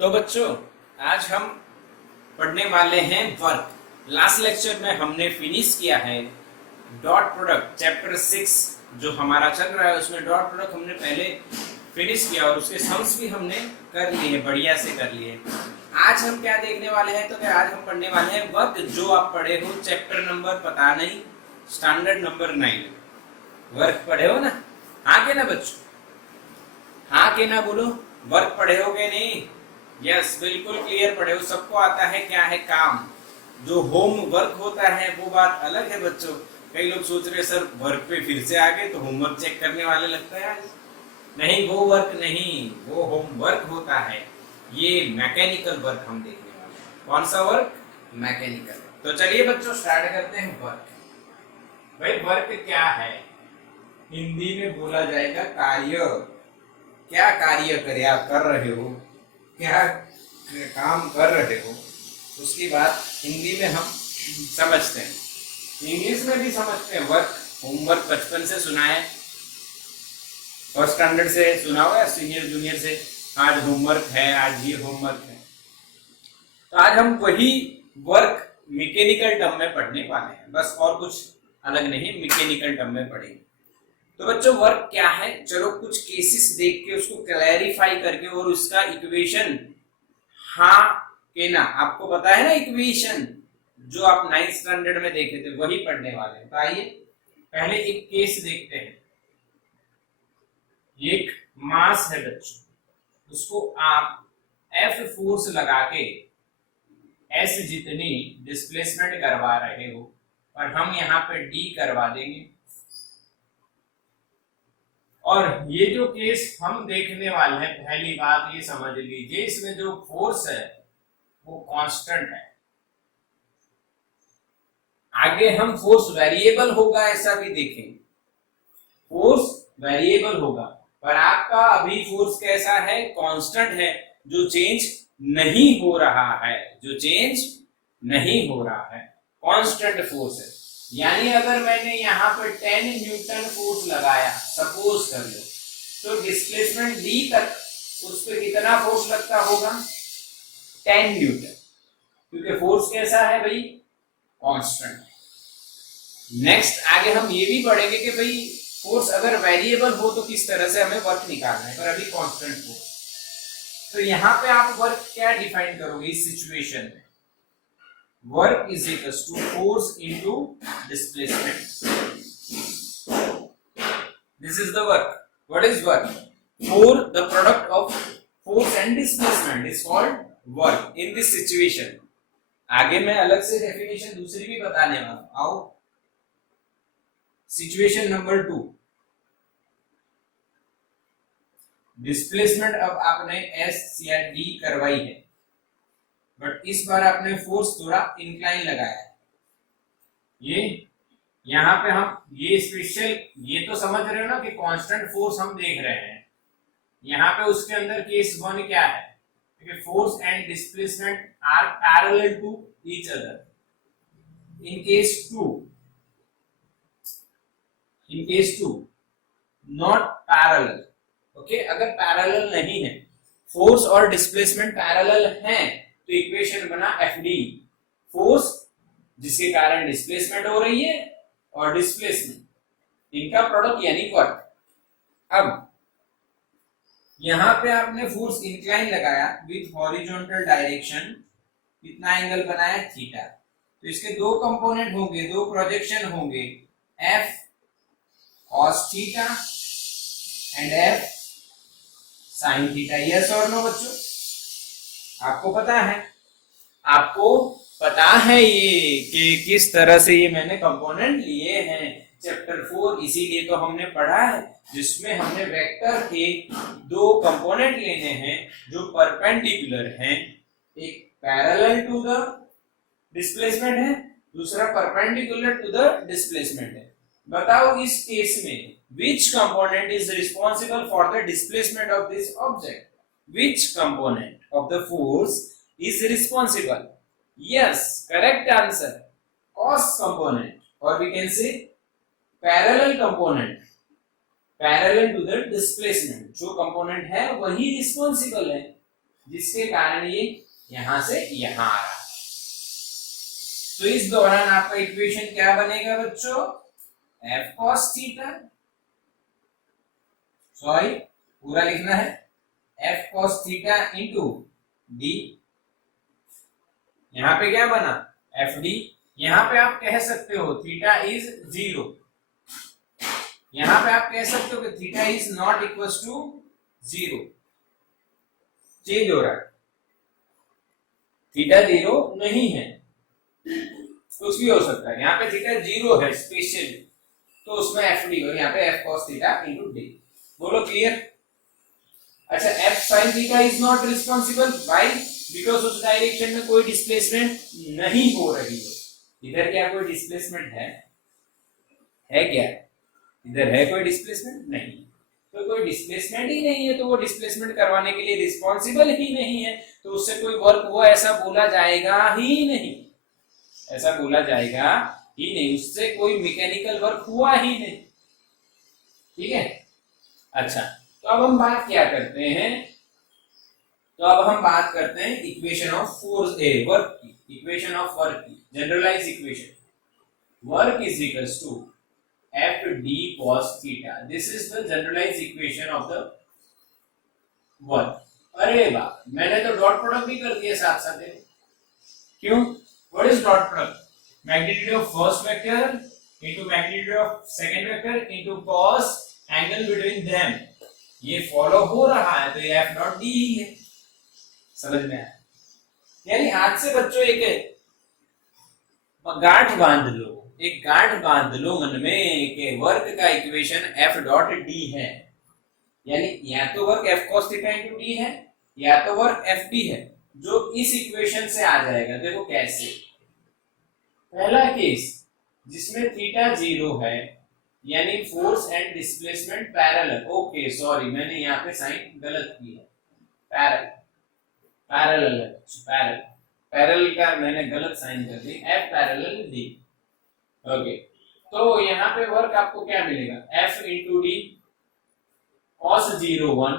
तो बच्चों, आज हम पढ़ने वाले हैं वर्क। लास्ट लेक्चर में हमने फिनिश किया है डॉट प्रोडक्ट चैप्टर 6 जो हमारा चल रहा है। उसमें डॉट प्रोडक्ट हमने पहले फिनिश किया और उसके सम्स भी हमने कर लिए, बढ़िया से कर लिए। आज हम क्या देखने वाले हैं, तो क्या आज हम पढ़ने वाले हैं वर्क, जो आप पढ़े हो चैप्टर नंबर पता नहीं, स्टैंडर्ड नंबर 9 वर्क पढ़े हो ना? हाँ के ना बच्चों? हाँ के ना बोलो, वर्क पढ़े हो के नहीं? यस, बिल्कुल क्लियर पढ़े हो, सबको आता है क्या है काम। जो होम वर्क होता है वो बात अलग है बच्चों। कई लोग सोच रहे सर वर्क पे फिर से आ गए तो होमवर्क चेक करने वाले लगता है आज। नहीं, वो वर्क नहीं, वो होम वर्क होता है। ये मैकेनिकल वर्क हम देखने वाले हैं। कौन सा वर्क? मैकेनिकल। तो चलिए बच्चों स्टार्ट करते हैं वर्क। भाई वर्क क्या है? हिंदी में बोला जाएगा कार्य। क्या कार्य करे आप कर रहे हो, क्या काम कर रहे हो, उसकी बात हिंदी में हम समझते हैं। इंग्लिश में भी समझते हैं वर्क। होमवर्क बचपन से सुना है, फर्स्ट स्टैंडर्ड से सुना हुआ है, सीनियर जूनियर से। आज होमवर्क है, आज ये होमवर्क है। तो आज हम वही वर्क मैकेनिकल टर्म में पढ़ने वाले हैं, बस और कुछ अलग नहीं, मैकेनिकल टर्म में पढ़ेंगे। तो बच्चों वर्क क्या है, चलो कुछ केसेस देख के उसको क्लैरिफाई करके और उसका इक्वेशन हाँ के ना, आपको पता है ना इक्वेशन जो आप 9th स्टैंडर्ड में देखे थे वही पढ़ने वाले हैं। तो आइए पहले एक केस देखते हैं। एक मास है बच्चों, उसको आप F फोर्स लगा के S जितनी डिस्प्लेसमेंट करवा रहे हो और हम यहाँ पे D करवा देंगे। और ये जो केस हम देखने वाले हैं, पहली बात ये समझ लीजिए, इसमें जो फोर्स है वो कांस्टेंट है। आगे हम फोर्स वेरिएबल होगा ऐसा भी देखेंगे। फोर्स वेरिएबल होगा, पर आपका अभी फोर्स कैसा है? कांस्टेंट है, जो चेंज नहीं हो रहा है, जो चेंज नहीं हो रहा है, कांस्टेंट फोर्स है। यानी अगर मैंने यहाँ पर 10 न्यूटन फोर्स लगाया, सपोज कर लो, तो डिस्प्लेसमेंट डी तक उस पर कितना फोर्स लगता होगा? 10 न्यूटन, क्योंकि फोर्स कैसा है भाई? कांस्टेंट। नेक्स्ट आगे हम ये भी पढ़ेंगे कि भाई फोर्स अगर वेरिएबल हो तो किस तरह से हमें वर्क निकालना है, पर अभी कांस्टेंट फोर्स। तो यहाँ पे आप वर्क क्या डिफाइन करोगे इस सिचुएशन में? Work is equals to force into displacement. This is the work. What is work? For the product of force and displacement is called work in this situation. आगे मैं अलग से डेफिनेशन दूसरी भी बताने वाला हूं। आओ सिचुएशन नंबर 2। डिस्प्लेसमेंट अब आपने S या D करवाई है, बट इस बार आपने फोर्स थोड़ा इंक्लाइन लगाया है। ये यहाँ पे हम ये स्पेशल, ये तो समझ रहे हो ना कि कांस्टेंट फोर्स हम देख रहे हैं। यहाँ पे उसके अंदर केस 1 क्या है? क्योंकि force and displacement are parallel to each other. In case two not parallel. Okay, अगर पैरेलल नहीं है, फोर्स और डिस्प्लेसमेंट पैरेलल हैं, तो इक्वेशन बना FD, फोर्स जिसके कारण डिस्प्लेसमेंट हो रही है और डिस्प्लेसमेंट इनका प्रोडक्ट यानी वर्क। अब यहां पे आपने फोर्स इंक्लाइन लगाया विथ हॉरिजॉन्टल डायरेक्शन, कितना एंगल बनाया? थीटा। तो इसके दो कंपोनेंट होंगे, दो प्रोजेक्शन होंगे, F cos theta and F sin theta. Yes और नो बच्चों? आपको पता है, आपको पता है ये कि किस तरह से ये मैंने कंपोनेंट लिए हैं। चैप्टर 4 इसीलिए तो हमने पढ़ा है, जिसमें हमने वेक्टर के दो कंपोनेंट लेने हैं जो परपेंडिकुलर हैं। एक पैरेलल टू द डिस्प्लेसमेंट है, दूसरा परपेंडिकुलर टू द डिस्प्लेसमेंट है। बताओ इस केस में which component is responsible for the displacement of this object? Which component of the force is responsible? Yes, correct answer, cos component, or we can say parallel component, parallel to the displacement। जो component है वही responsible है। जिसके कारण ये यहां से यहां आ रहा है। तो इस दौरान आपका इक्वेशन क्या बनेगा बच्चों, f cos थीटा, सॉरी पूरा लिखना है f cos theta into D. यहां पे क्या बना एफ डी। यहां पे आप कह सकते हो थीटा इज 0, यहां पे आप कह सकते हो कि theta is not equal to 0, change हो रहा है, थीटा 0 नहीं है, कुछ भी हो सकता है। यहाँ पे थीटा 0 है स्पेशली, तो उसमें एफ डी और यहाँ पे F cos theta into D. बोलो क्लियर। अच्छा, F sine theta is not responsible, why, because उस डायरेक्शन में कोई डिस्प्लेसमेंट नहीं हो रही है। इधर क्या कोई डिस्प्लेसमेंट है क्या, इधर है कोई डिस्प्लेसमेंट नहीं, तो कोई डिस्प्लेसमेंट ही नहीं है, तो वो डिस्प्लेसमेंट करवाने के लिए रिस्पॉन्सिबल ही नहीं है, तो उससे कोई वर्क हुआ ऐसा बोला जाएगा ही नहीं, ऐसा बोला जाएगा ही नहीं, उससे कोई मैकेनिकल वर्क हुआ ही नहीं। ठीक है। अच्छा, तो अब हम बात क्या करते हैं, तो अब हम बात करते हैं इक्वेशन ऑफ फोर्स वर्क की, इक्वेशन ऑफ वर्क की generalize equation, work is equals to F D cos theta, this is the generalize equation of the work. अरे वाह, मैंने तो डॉट प्रोडक्ट भी कर दिया साथ साथ। क्यों, what is dot product, magnitude of first vector into magnitude of second vector into cos angle between them, ये फॉलो हो रहा है तो ये f डॉट डी ही है। समझ में आया, यानी हाथ से बच्चों एक गांठ बांध लो, एक गांठ बांध लो मन में कि वर्क का इक्वेशन f डॉट डी है, यानी या तो work f cos theta into D है या तो वर्क f डी है, जो इस इक्वेशन से आ जाएगा। देखो कैसे, पहला केस जिसमें थीटा 0 है, यानी force and displacement parallel, okay sorry मैंने यहाँ पे साइन गलत किया, पैरेलल पैरेलल पैरेलल पैरेलल का मैंने गलत साइन कर दी, एफ पैरेलल डी। ओके, तो यहाँ पे वर्क आपको क्या मिलेगा, एफ इंटू डी कॉस 0 1,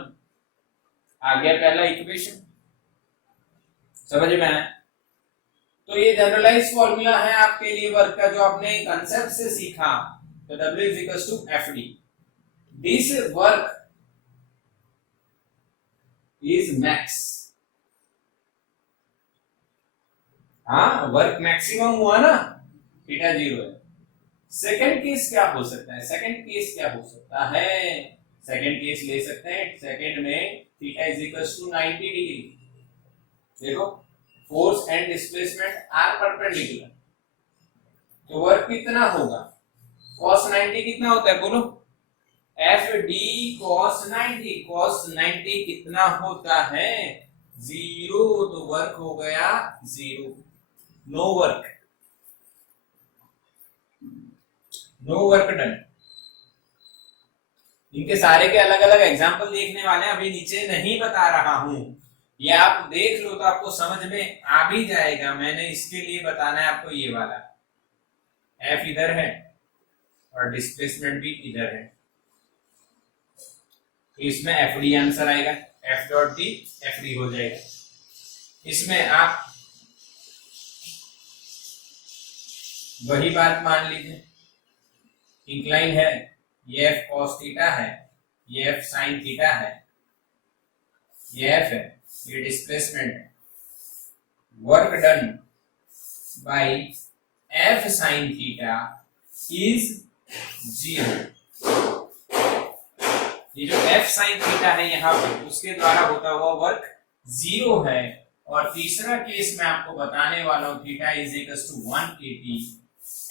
आ गया पहला इक्वेशन। समझ में आया। तो ये जनरलाइज फॉर्मूला है आपके लिए वर्क का, जो आपने कंसेप्ट से सीखा, तो W is equals to FD. This work is max. हाँ, वर्क मैक्सिमम हुआ ना, थीटा 0 है। सेकंड केस क्या हो सकता है, सेकंड केस क्या हो सकता है, सेकंड केस ले सकते हैं, सेकंड में theta is equal to 90 degree. देखो, force and displacement are perpendicular, तो वर्क कितना होगा, cos 90 कितना होता है बोलो, एफ डी cos 90, cos 90 कितना होता है 0, तो वर्क हो गया 0, no work, no work done. इनके सारे के अलग अलग एग्जाम्पल देखने वाले हैं, अभी नीचे नहीं बता रहा हूं, ये आप देख लो तो आपको समझ में आ भी जाएगा। मैंने इसके लिए बताना है आपको ये वाला, एफ इधर है और डिस्प्लेसमेंट भी इधर है, तो इसमें एफ डी आंसर आएगा, F dot D F D हो जाएगा। इसमें आप वही बात मान लीजिए, इंक्लाइन है, ये एफ कॉस थीटा है, ये एफ साइन थीटा है, ये एफ है, ये डिस्प्लेसमेंट है, work done bye F sine theta is 0। ये जो एफ साइन थीटा है यहाँ पर, उसके द्वारा होता हुआ वर्क 0 है। और तीसरा केस मैं आपको बताने वाला हूं, theta is equal to 180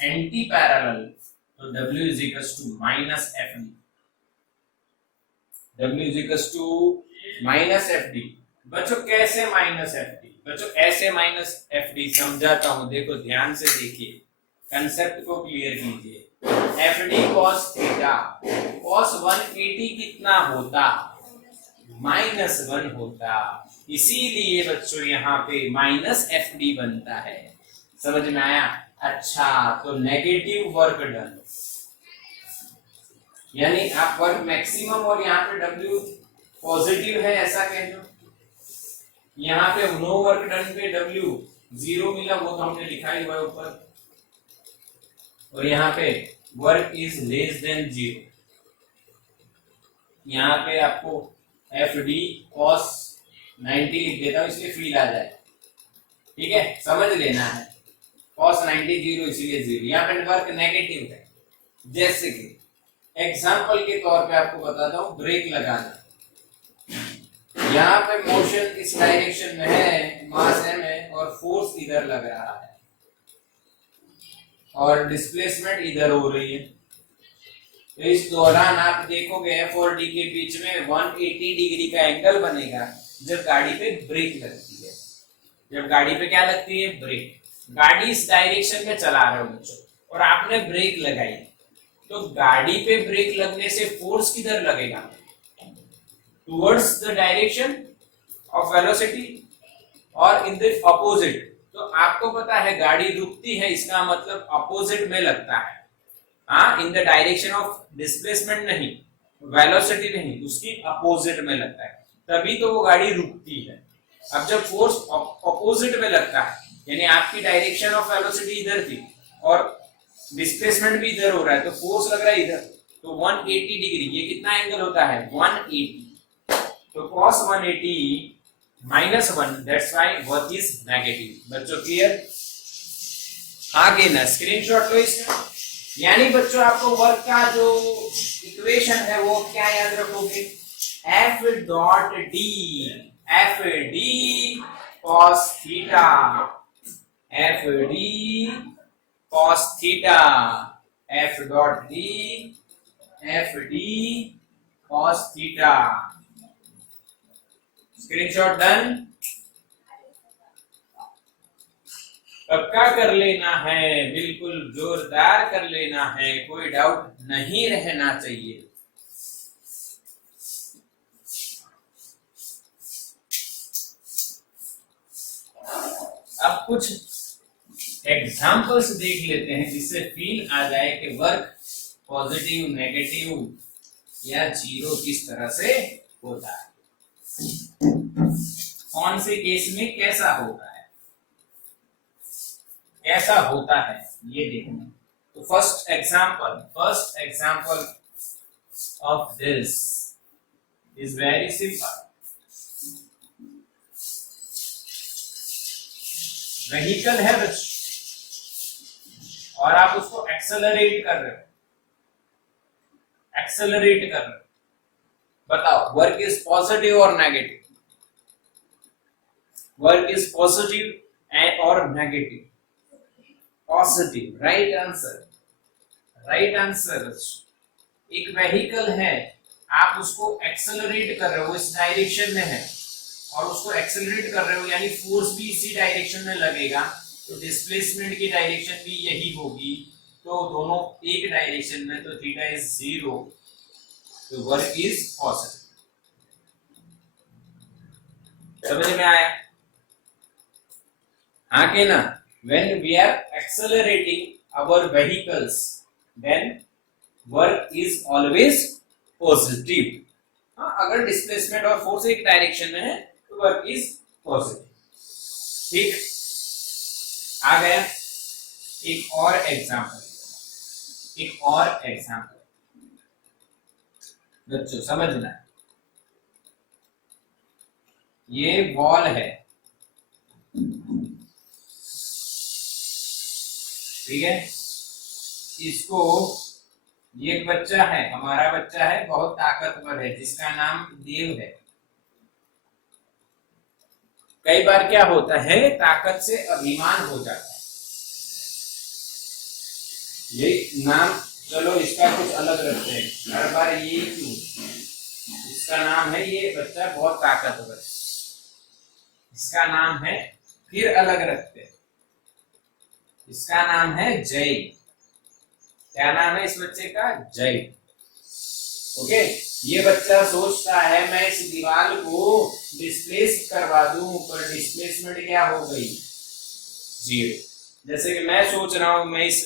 anti parallel, तो W is equal to minus F D, W is equal to minus F D. बच्चों कैसे माइनस एफ डी, बच्चों ऐसे माइनस एफ डी समझाता हूं, देखो ध्यान से देखिए, कंसेप्ट को क्लियर कीजिए। F D cos theta cos 180 कितना होता, -1 होता, इसीलिए बच्चों यहाँ पे माइनस एफ डी बनता है। समझ में आया। अच्छा, तो नेगेटिव वर्क डन, यानी आप वर्क मैक्सिमम और यहाँ पे W पॉजिटिव है ऐसा कह दो, यहाँ पे नो वर्क डन पे W 0 मिला, वो तो हमने लिखा ही हुआ है ऊपर, और यहाँ पे वर्क इज लेस देन 0, यहाँ पे आपको FD cos 90 लिख देता हूं इसलिए फील आ जाए, ठीक है, समझ लेना है। cos 90 0 इसलिए 0, यहाँ पे वर्क नेगेटिव है। जैसे कि एग्जाम्पल के तौर पे आपको बताता हूँ, ब्रेक लगाना, यहाँ पे मोशन इस डायरेक्शन में है, मास m है और फोर्स इधर लग रहा है और डिस्प्लेसमेंट इधर हो रही है। तो इस दौरान आप देखोगे F और D के बीच में 180 डिग्री का एंगल बनेगा जब गाड़ी पे ब्रेक लगती है। जब गाड़ी पे क्या लगती है? ब्रेक। गाड़ी इस डायरेक्शन में चला रहे हो बच्चों और आपने ब्रेक लगाई, तो गाड़ी पे ब्रेक लगने से फोर्स किधर लगेगा? Towards the direction of velocity और इन द अपोजिट। तो आपको पता है गाड़ी रुकती है, इसका मतलब अपोजिट में लगता है, हाँ, in the direction of displacement नहीं, वेलोसिटी नहीं, उसकी अपोजिट में लगता है, तभी तो वो गाड़ी रुकती है। अब जब फोर्स अपोजिट में लगता है, यानी आपकी डायरेक्शन ऑफ वेलोसिटी इधर थी और डिस्प्लेसमेंट भी इधर हो रहा है, तो फोर्स लग रहा है इधर, तो 180 डिग्री, ये कितना एंगल होता है? 180। तो cos 180 -1, that's why work is negative. बच्चों क्लियर? आगे ना स्क्रीनशॉट लो इसका। यानी बच्चों आपको वर्क का जो इक्वेशन है वो क्या याद रखोगे? F dot D, F D cos theta, F D cos theta, F dot D, F D cos theta. Screenshot done? पक्का कर लेना है, बिल्कुल जोरदार कर लेना है, कोई डाउट नहीं रहना चाहिए। अब कुछ एग्जांपल्स देख लेते हैं जिससे फील आ जाए कि वर्क पॉजिटिव, नेगेटिव या जीरो किस तरह से होता है, कौन से केस में कैसा होता है, कैसा होता है ये देखना। तो first example of this is very simple. Vehicle है बच्चों और आप उसको एक्सेलरेट कर रहे हो, बताओ वर्क इज पॉजिटिव और negative? Work is positive and और नेगेटिव? Positive, right answer. एक व्हीकल है, आप उसको एक्सेलरेट कर रहे हो, इस डायरेक्शन में है और उसको एक्सेलरेट कर रहे हो, यानी फोर्स भी इसी डायरेक्शन में लगेगा, तो डिस्प्लेसमेंट की डायरेक्शन भी यही होगी, तो दोनों एक डायरेक्शन में, तो थीटा इज 0, तो वर्क इज पॉजिटिव। समझ में आया? हाँ के ना? When we are accelerating our vehicles, then work is always positive. हाँ, अगर डिस्प्लेसमेंट और फोर्स एक डायरेक्शन में है तो वर्क इज पॉजिटिव। ठीक, आ गया। एक और एग्जांपल बच्चों समझना, ये वॉल है, ठीक है, इसको, ये एक बच्चा है, हमारा बच्चा है, बहुत ताकतवर है, जिसका नाम देव है। कई बार क्या होता है, ताकत से अभिमान हो जाता है, ये नाम, चलो इसका कुछ अलग रखते हैं, हर बार ये क्यों, इसका नाम है, ये बच्चा बहुत ताकतवर है, इसका नाम है, फिर अलग रखते हैं, इसका नाम है जय। क्या नाम है इस बच्चे का? जय। ओके, ये बच्चा सोचता है मैं इस दीवार को डिस्प्लेस करवा दूं, पर डिस्प्लेसमेंट क्या हो गई? 0। जैसे कि मैं सोच रहा हूं मैं इस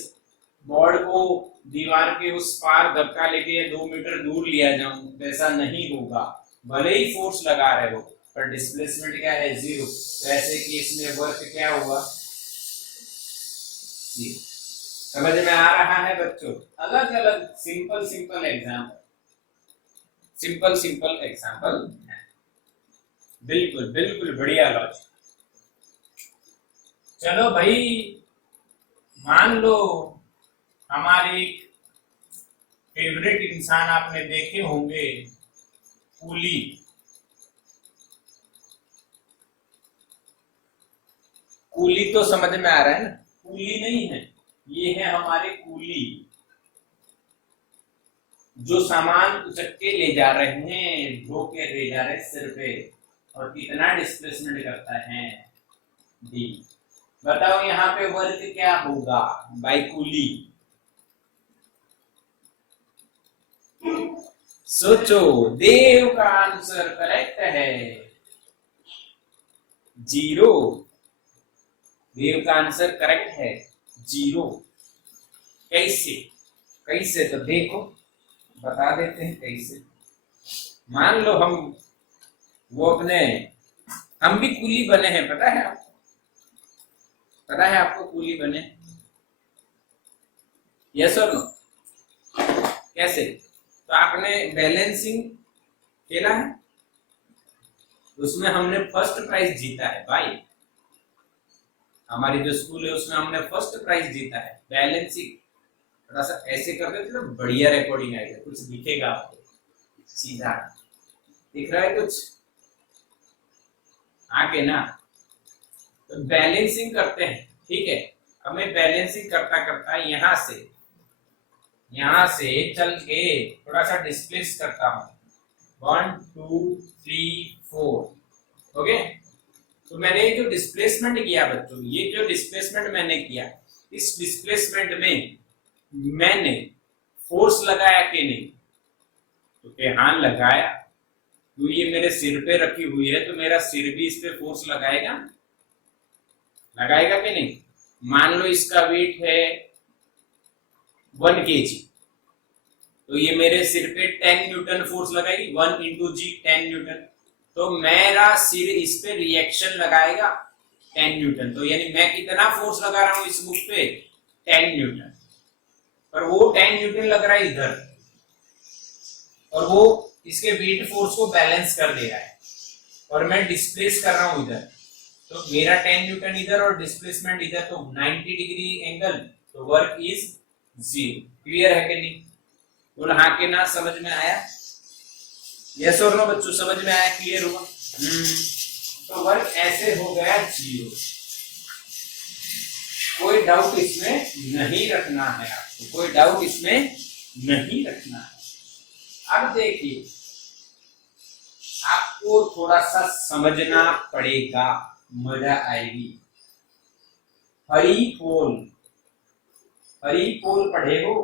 बोर्ड को दीवार के उस पार धक्का लेके 2 मीटर दूर लिया जाऊं, वैसा नहीं होगा, भले ही फोर्स लगा रहे हो, पर डिस्प्लेसमेंट क्या है 0, तो ऐसे केस में वर्क क्या हुआ 0। समझ में आ रहा है बच्चों? अलग अलग सिंपल सिंपल एग्जाम्पल बिल्कुल बिल्कुल बढ़िया लॉजिक। चलो भाई, मान लो हमारे फेवरेट इंसान आपने देखे होंगे कूली। कूली तो समझ में आ रहा है ना? कूली नहीं है, ये है हमारे कूली, जो सामान उचक के ले जा रहे हैं, ढो के ले जा रहे हैं सिर पे, और कितना डिस्प्लेसमेंट करता है डी। बताओ यहाँ पे वर्क क्या होगा बाय कूली? सोचो, देव का आंसर करेक्ट है 0। देव का आंसर करेक्ट है 0। कैसे? कैसे तो देखो, बता देते हैं कैसे। मान लो हम भी कूली बने हैं, पता है आपको? पता है आपको कूली बने? यस और नो? कैसे? तो आपने बैलेंसिंग खेला है, उसमें हमने फर्स्ट प्राइज जीता है भाई। हमारी जो स्कूल है उसमें हमने फर्स्ट प्राइज जीता है बैलेंसिंग। थोड़ा सा ऐसे कर देते तो बढ़िया रिकॉर्डिंग आएगा, कुछ दिखेगा आपको सीधा। दिख रहा है कुछ आगे ना? तो बैलेंसिंग करते हैं, ठीक है। हमें बैलेंसिंग करता करता यहां से चल के थोड़ा सा डिस्प्लेस करता हूं 1 2 3 4। ओके, तो मैंने जो डिस्प्लेसमेंट किया बच्चों, ये जो डिस्प्लेसमेंट मैंने किया, इस डिस्प्लेसमेंट में मैंने फोर्स लगाया कि नहीं? तो हाँ लगाया। तो ये मेरे सिर पे रखी हुई है, तो मेरा सिर भी इस पे फोर्स लगाएगा कि नहीं? मान लो इसका वेट है 1 kg, तो ये मेरे सिर पे 10 न्यूटन फोर्स लगाएगी। 1 इंटू जी 10 न्यूटन, तो मेरा सिर इस पे रिएक्शन लगाएगा 10 न्यूटन। तो यानी मैं कितना फोर्स लगा रहा हूं इस बुक पे? 10 न्यूटन। पर वो 10 न्यूटन लग रहा है इधर, और वो इसके वेट फोर्स को बैलेंस कर दे रहा है, और मैं डिस्प्लेस कर रहा हूं इधर। तो मेरा 10 न्यूटन इधर और डिस्प्लेसमेंट इधर, तो 90 डिग्री एंगल, तो वर्क इज 0। क्लियर है कि नहीं? बोला हाँ के ना? समझ में आया? यस और नो बच्चों? समझ में आया? क्लियर हुआ? तो वर्क ऐसे हो गया 0। कोई डाउट इसमें नहीं रखना है आपको, कोई डाउट इसमें नहीं रखना है। अब देखिए, आपको थोड़ा सा समझना पड़ेगा, मजा आएगी। हरी पोल पढ़े हो?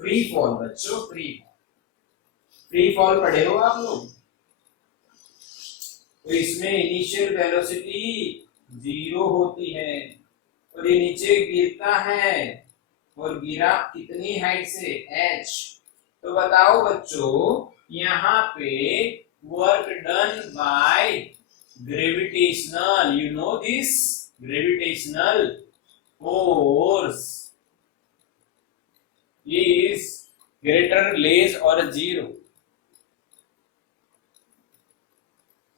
फ्री फॉल बच्चों, फ्री फॉल पढ़े हो आप लोग? तो इसमें इनिशियल वेलोसिटी 0 होती है, और ये नीचे गिरता है, और गिरा कितनी हाइट से? h। तो बताओ बच्चों, यहाँ पे work done by gravitational, you know this, gravitational force is greater, less or 0,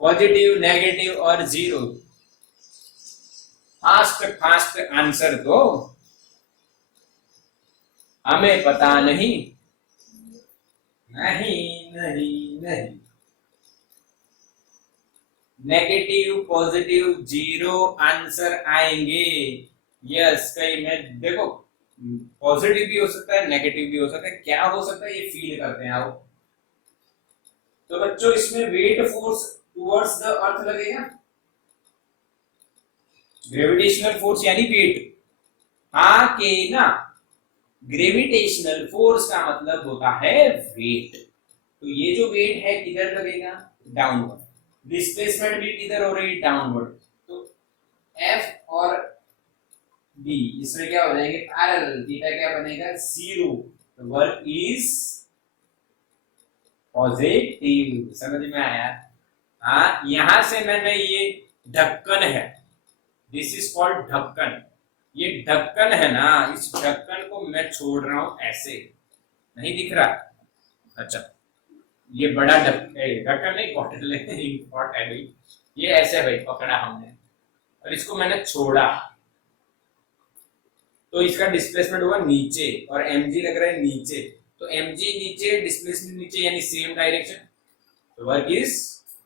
positive, negative और 0? फास्ट आंसर दो, हमें पता नहीं। नेगेटिव, पॉजिटिव, 0 आंसर आएंगे। यस, कहीं में देखो पॉजिटिव भी हो सकता है, नेगेटिव भी हो सकता है। क्या हो सकता है ये फील करते हैं आओ। तो बच्चों, इसमें weight force towards the earth लगेगा, ग्रेविटेशनल फोर्स यानी वेट। हाँ के ना? ग्रेविटेशनल फोर्स का मतलब होता है वेट। तो ये जो वेट है किधर लगेगा? डाउनवर्ड। डिस्प्लेसमेंट भी किधर हो रही? डाउनवर्ड। तो F और B इसमें क्या हो जाएंगे? पैरेलल। थीटा क्या बनेगा? 0। तो वर्क इज पॉजिटिव। समझ में आया? हाँ, यहां से मैंने ये ढक्कन है, दिस इज कॉल्ड ढक्कन। ये ढक्कन है ना, इस ढक्कन को मैं छोड़ रहा हूं ऐसे, नहीं दिख रहा? अच्छा, ये बड़ा ढक्कन नहीं, बॉटल है, पॉट है भाई। ये ऐसे भाई पकड़ा हमने और इसको मैंने छोड़ा, तो इसका डिस्प्लेसमेंट हुआ नीचे और mg लग रहा है नीचे, तो mg नीचे, डिस्प्लेसमेंट नीचे, यानी सेम डायरेक्शन, तो वर्क इज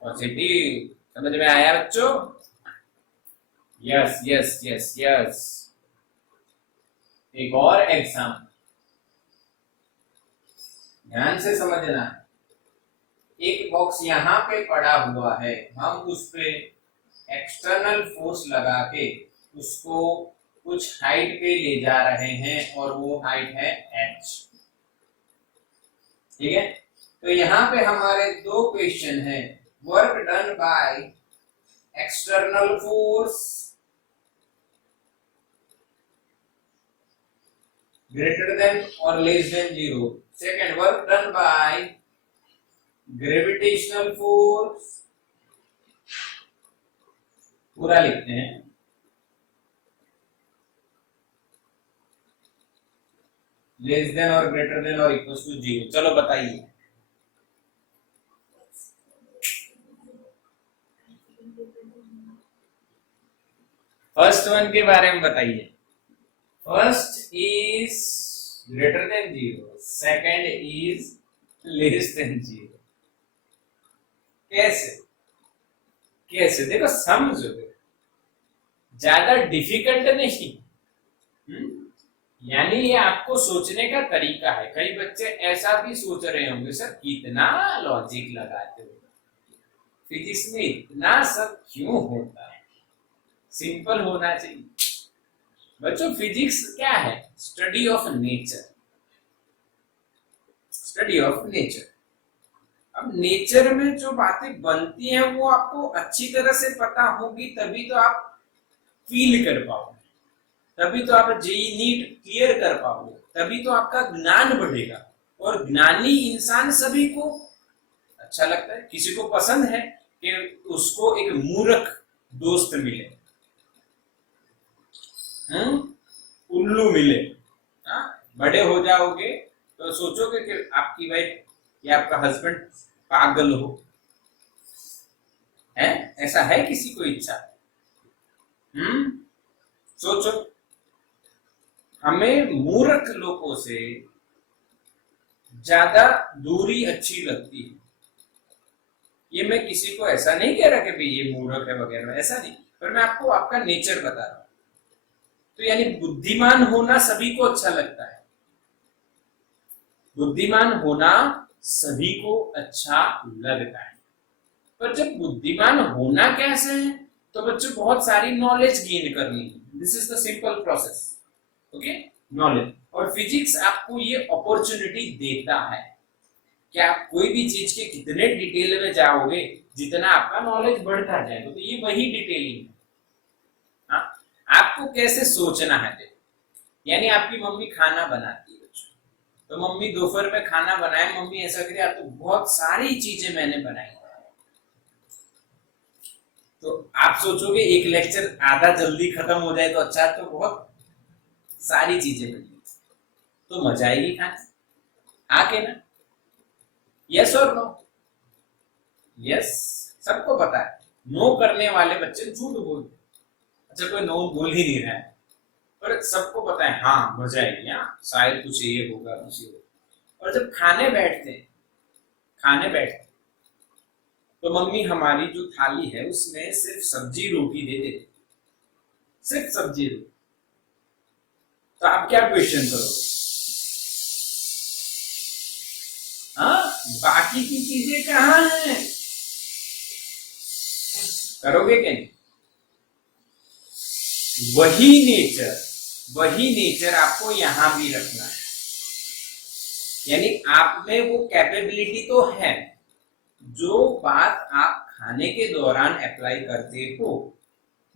पॉजिटिव। समझ में आया बच्चों? Yes yes yes yes. एक और एग्जाम्पल ध्यान से समझना। एक बॉक्स यहाँ पे पड़ा हुआ है, हम उस पे एक्सटर्नल फोर्स लगा के उसको कुछ हाइट पे ले जा रहे हैं और वो हाइट है h। ठीक है, तो यहाँ पे हमारे दो क्वेश्चन है, work done by external force greater than और less than 0, second work done by gravitational force, पूरा लिखते हैं, लेस देन और ग्रेटर देन और इक्वल टू 0। चलो बताइए, फर्स्ट वन के बारे में बताइए। First is greater than 0, second is less than 0। कैसे? कैसे देखो, समझो, ज्यादा डिफिकल्ट नहीं। यानी ये आपको सोचने का तरीका है। कई बच्चे ऐसा भी सोच रहे होंगे, सर कितना लॉजिक लगाते हो, फिजिक्स में इतना सब क्यों होता है, सिंपल होना चाहिए। बच्चों फिजिक्स क्या है? Study of nature, study of nature. अब नेचर में जो बातें बनती हैं वो आपको अच्छी तरह से पता होगी, तभी तो आप फील कर पाओगे, तभी तो आप जेई नीट क्लियर कर पाओगे, तभी तो आपका ज्ञान बढ़ेगा। और ज्ञानी इंसान सभी को अच्छा लगता है। किसी को पसंद है कि उसको एक मूर्ख दोस्त मिले, उल्लू मिले। बड़े हो जाओगे तो सोचोगे कि आपकी वाइफ या आपका हस्बैंड पागल हो, है? ऐसा है किसी को इच्छा? सोचो, हमें मूर्ख लोगों से ज्यादा दूरी अच्छी लगती है। ये मैं किसी को ऐसा नहीं कह रहा कि भाई ये मूर्ख है वगैरह, ऐसा नहीं, पर मैं आपको आपका नेचर बता रहा हूं। तो यानी बुद्धिमान होना सभी को अच्छा लगता है, बुद्धिमान होना सभी को अच्छा लगता है। पर जब बुद्धिमान होना कैसे है, तो बच्चों बहुत सारी नॉलेज गेन करनी है। This is the simple process, okay, knowledge. और फिजिक्स आपको ये अपॉर्चुनिटी देता है कि आप कोई भी चीज के कितने डिटेल में जाओगे, जितना आपका नॉलेज बढ़ता जाएगा। तो ये वही डिटेलिंग है। आपको कैसे सोचना है, यानी आपकी मम्मी खाना बनाती है, तो मम्मी दोपहर में खाना बनाए, मम्मी ऐसा करे तो बहुत सारी चीजें मैंने बनाई, तो आप सोचोगे एक लेक्चर आधा जल्दी खत्म हो जाए तो अच्छा, तो बहुत सारी चीजें बनी तो मजा आएगी खाने, आके ना? यस और नो? यस, सबको पता है। नो करने वाले बच्चे झूठ बोलते। अच्छा, कोई नो बोल ही नहीं रहा है, पर सबको पता है हाँ मजा आएगी, शायद कुछ ये होगा, कुछ ये होगा। और जब खाने बैठते तो मम्मी हमारी जो थाली है उसमें सिर्फ सब्जी रोटी दे देती, सिर्फ सब्जी रोटी। तो आप क्या क्वेश्चन करोगे? बाकी की चीजें कहाँ हैं? करोगे क्या नहीं? वही नेचर आपको यहां भी रखना है। यानी आप में वो कैपेबिलिटी तो है, जो बात आप खाने के दौरान अप्लाई करते हो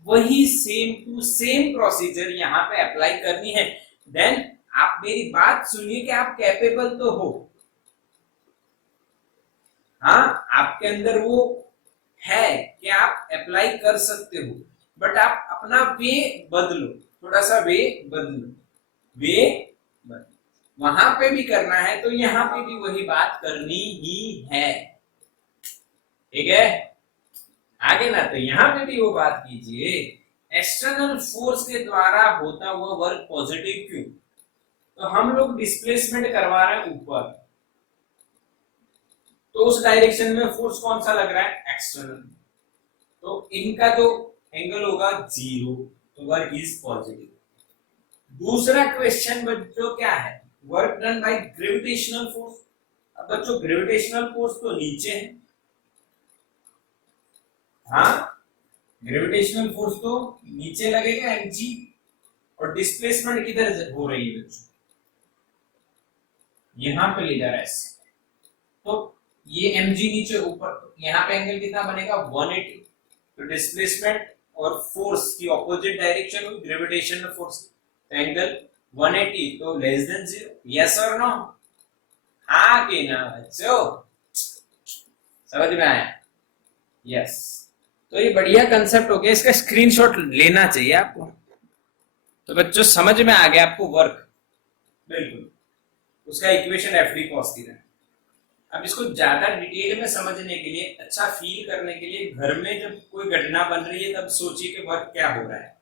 वही सेम टू सेम प्रोसीजर यहाँ पे अप्लाई करनी है। देन आप मेरी बात सुनिए कि आप कैपेबल तो हो, हाँ, आपके अंदर वो है कि आप अप्लाई कर सकते हो, बट आप अपना वे बदलो, थोड़ा सा वे बदलो, वे बदलो। वहां पे भी करना है तो यहाँ पे भी वही बात करनी ही है, ठीक है। आगे ना तो यहाँ पे भी वो बात कीजिए, एक्सटर्नल फोर्स के द्वारा होता हुआ वर्क पॉजिटिव क्यों? तो हम लोग डिस्प्लेसमेंट करवा रहे हैं ऊपर, तो उस डायरेक्शन में फोर्स कौन सा लग रहा है? एक्सटर्नल। तो इनका जो एंगल होगा 0, तो वर्क इज पॉजिटिव। दूसरा क्वेश्चन बच्चों क्या है? Work done by gravitational force. अब बच्चों ग्रेविटेशनल फोर्स तो नीचे है, हाँ, ग्रेविटेशनल फोर्स तो नीचे लगेगा mg, और डिस्प्लेसमेंट किधर हो रही है बच्चों? यहां पे लीडर है, तो ये mg नीचे ऊपर, तो यहाँ पे एंगल कितना बनेगा? 180। तो डिस्प्लेसमेंट और फोर्स की ऑपोजिट डायरेक्शन हुई ग्रेविटेशनल फोर्स, तो एंगल 180, तो लेस देन 0। यस और नो? हाँ कि ना बच्चों, समझ में आया? यस। तो ये बढ़िया कंसेप्ट हो गया, इसका स्क्रीनशॉट लेना चाहिए आपको। तो बच्चों समझ में आ गया आपको वर्क, बिल्कुल, उसका equation F D cos theta. अब इसको ज्यादा डिटेल में समझने के लिए, अच्छा फील करने के लिए, घर में जब कोई घटना बन रही है तब सोचिए कि वर्क क्या हो रहा है।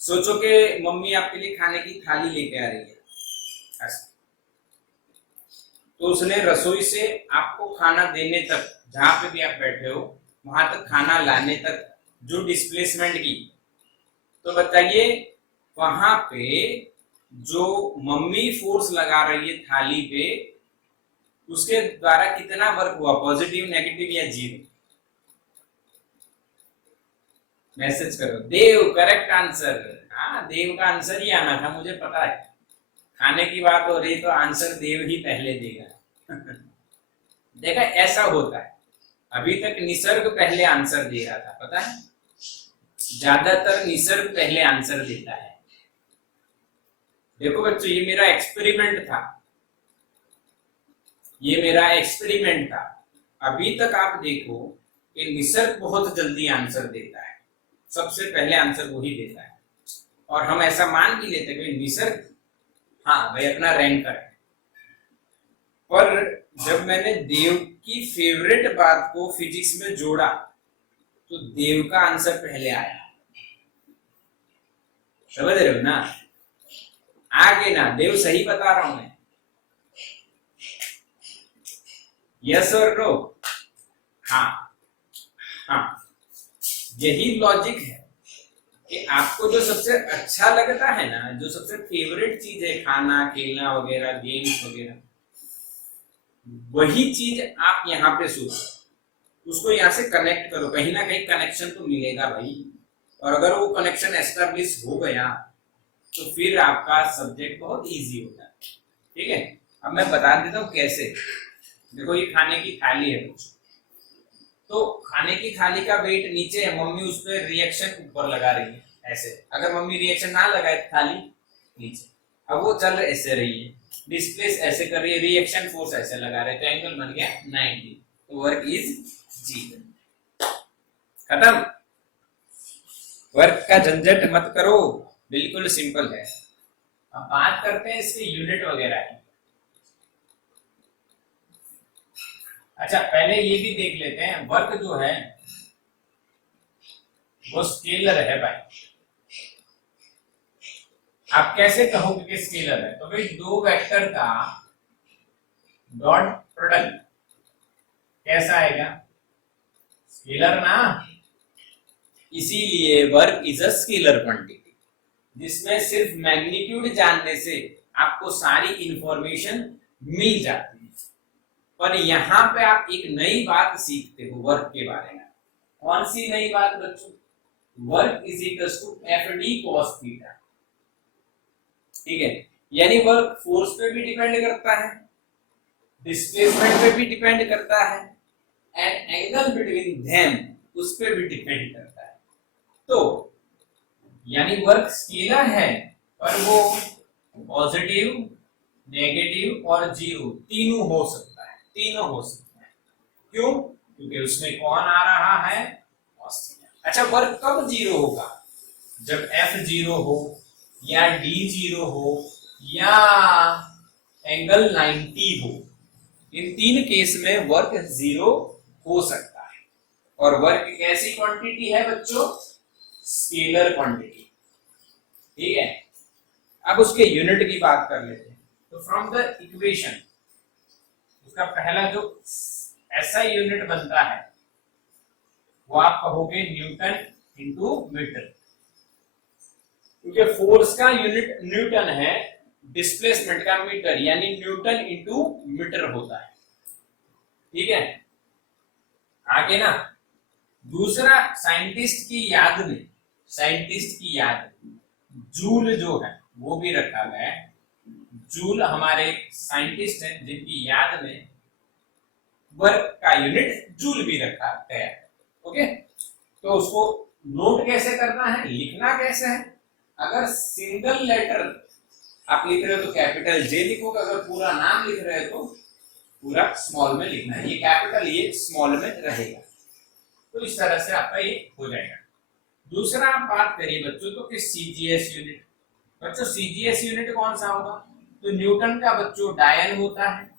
सोचो कि मम्मी आपके लिए खाने की थाली लेके आ रही है, ऐसा, तो उसने रसोई से आपको खाना देने तक, जहां पे भी आप बैठे हो वहां तक खाना लाने तक जो डिस्प्लेसमेंट की, तो बताइए वहां पे जो मम्मी फोर्स लगा रही है थाली पे, उसके द्वारा कितना वर्क हुआ? पॉजिटिव, नेगेटिव या 0? मैसेज करो देव, करेक्ट आंसर। हाँ, देव का आंसर ही आना था, मुझे पता है। खाने की बात हो रही तो आंसर देव ही पहले देगा। देखा, ऐसा होता है। अभी तक निसर्ग पहले आंसर दे रहा था, पता है, ज्यादातर निसर्ग पहले आंसर देता है। देखो बच्चों, ये मेरा एक्सपेरिमेंट था, ये मेरा एक्सपेरिमेंट था। अभी तक आप देखो कि निसर्ग बहुत जल्दी आंसर देता है, सबसे पहले आंसर वही देता है, और हम ऐसा मान भी लेते हैं कि निसर्ग, हाँ भाई, अपना रैंकर है। पर जब मैंने देव की फेवरेट बात को फिजिक्स में जोड़ा तो देव का आंसर पहले आया, समझ रहे हो ना? आगे ना, देव सही बता रहा हूं मैं, यस और नो? हाँ, हाँ, यही लॉजिक है कि आपको जो सबसे अच्छा लगता है ना, जो सबसे फेवरेट चीज है, खाना, खेलना वगैरह, गेम्स वगैरह, वही चीज आप यहाँ पे सोचो, उसको यहाँ से कनेक्ट करो, कहीं ना कहीं कनेक्शन तो मिलेगा भाई। और अगर वो कनेक्शन एस्टेब्लिश हो गया तो फिर आपका सब्जेक्ट बहुत इजी होता है, ठीक है। अब मैं बता देता हूँ कैसे। देखो, ये खाने की थाली है कुछ, तो खाने की थाली का वेट नीचे है, मम्मी उस पर रिएक्शन ऊपर लगा रही है ऐसे। अगर मम्मी रिएक्शन ना लगाए थाली नीचे, अब वो चल ऐसे रही है, डिस्प्लेस ऐसे कर रही है, रिएक्शन फोर्स ऐसे लगा रहे, तो एंगल बन गया 90, तो वर्क इज 0। खत्म, वर्क का झंझट मत करो, बिल्कुल सिंपल है। अब बात करते हैं इसके यूनिट वगैरह की। अच्छा, पहले ये भी देख लेते हैं, वर्क जो है वो स्केलर है भाई। आप कैसे कहोगे कि स्केलर है? तो भाई, दो वेक्टर का डॉट प्रोडक्ट कैसा आएगा? स्केलर ना, इसीलिए work is a scalar quantity, जिसमें सिर्फ मैग्नीट्यूड जानने से आपको सारी इंफॉर्मेशन मिल जाती है। पर यहां पे आप एक नई बात सीखते हो वर्क के बारे में। कौन सी नई बात बच्चों? Work is equal to F D cos theta, ठीक है। यानी वर्क फोर्स पे भी डिपेंड करता है, डिस्प्लेसमेंट पे भी डिपेंड करता है, एंड एंगल बिटवीन देम उस पे भी डिपेंड करता है। तो यानी वर्क स्केलर है, पर वो पॉजिटिव, नेगेटिव और 0 तीनों हो सकता है, तीनों हो सकता है। क्यों? क्योंकि उसमें कौन आ रहा है, cos थीटा। अच्छा, वर्क कब जीरो होगा, जब F जीरो हो या D जीरो हो या एंगल 90 हो, इन तीन केस में वर्क जीरो हो सकता है। और वर्क कैसी क्वांटिटी है बच्चों, स्केलर क्वांटिटी, ठीक है। अब उसके यूनिट की बात कर लेते हैं। तो फ्रॉम द इक्वेशन उसका पहला जो ऐसा यूनिट बनता है वो आप कहोगे न्यूटन इंटू मीटर, क्योंकि फोर्स का यूनिट न्यूटन है, डिस्प्लेसमेंट का मीटर, यानी न्यूटन इंटू मीटर होता है, ठीक है। आगे ना दूसरा साइंटिस्ट की याद में, साइंटिस्ट की याद जूल जो है वो भी रखा गया है। जूल हमारे साइंटिस्ट हैं जिनकी याद में वर्क का यूनिट जूल भी रखा गया है, ओके। तो उसको नोट कैसे करना है, लिखना कैसे है, अगर सिंगल लेटर आप लिख रहे हो तो कैपिटल जे लिखोगे, अगर पूरा नाम लिख रहे हो तो पूरा स्मॉल में लिखना है, ये कैपिटल ये स्मॉल में रहेगा। तो इस तरह से आपका ये हो जाएगा। दूसरा आप बात करिए बच्चों तो कि सीजीएस यूनिट, बच्चों सीजीएस यूनिट कौन सा होगा, तो न्यूटन का बच्चों डायल होता है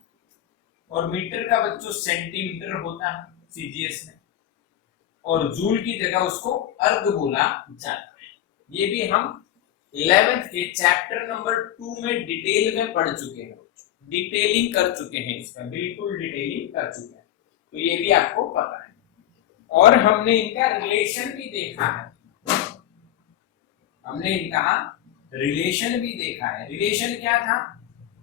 और मीटर का बच्चों सेंटीमीटर होता है सीजीएस में, और जूल की जगह उसको अर्ग बोला जाता है। ये भी हम 11th के चैप्टर नंबर 2 में डिटेल में पढ़ चुके हैं, डिटेलिंग कर चुके हैं, इसका बिल्कुल डिटेलिंग कर चुके हैं, तो ये भी आपको पता है। और हमने इनका रिलेशन भी देखा है, हमने इनका रिलेशन भी देखा है। रिलेशन क्या था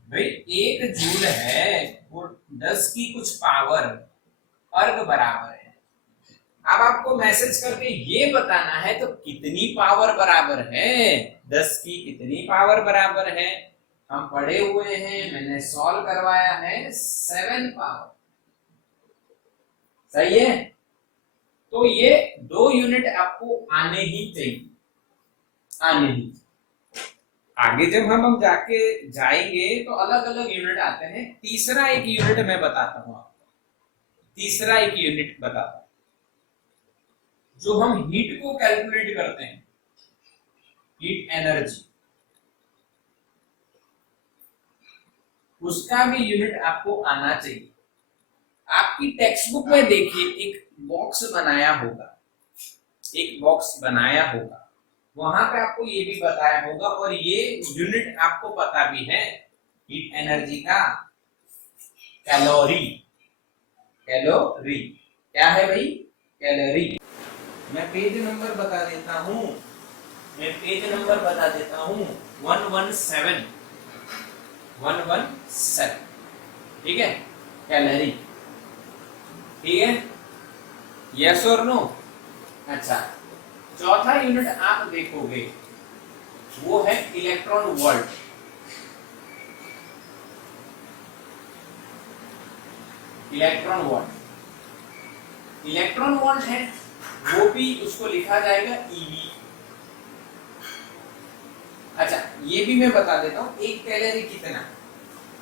भाई, एक जूल है वो 10 की कुछ पावर अर्ग बराबर है। अब आपको मैसेज करके ये बताना है तो कितनी पावर बराबर है, 10 की कितनी पावर बराबर है, हम पढ़े हुए हैं, मैंने सॉल्व करवाया है 7 पावर, सही है। तो ये 2 यूनिट आपको आने ही चाहिए, आने ही। आगे जब हम जाके जाएंगे तो अलग अलग यूनिट आते हैं। तीसरा एक यूनिट मैं बताता हूं आपको, तीसरा एक यूनिट बताता हूं जो हम हीट को कैलकुलेट करते हैं, हीट एनर्जी, उसका भी यूनिट आपको आना चाहिए। आपकी टेक्स्ट बुक में देखिए एक बॉक्स बनाया होगा, एक बॉक्स बनाया होगा, वहां पे आपको ये भी बताया होगा, और ये यूनिट आपको पता भी है हीट एनर्जी का, कैलोरी। कैलोरी क्या है भाई, कैलोरी। मैं पेज नंबर बता देता हूं, मैं पेज नंबर बता देता हूं 117, 117, ठीक है, कैलोरी, ठीक है, यस और नो। अच्छा, चौथा यूनिट आप देखोगे वो है electron volt. Electron volt, electron volt है वो भी उसको लिखा जाएगा ईवी। अच्छा, ये भी मैं बता देता हूं एक कैलोरी कितना।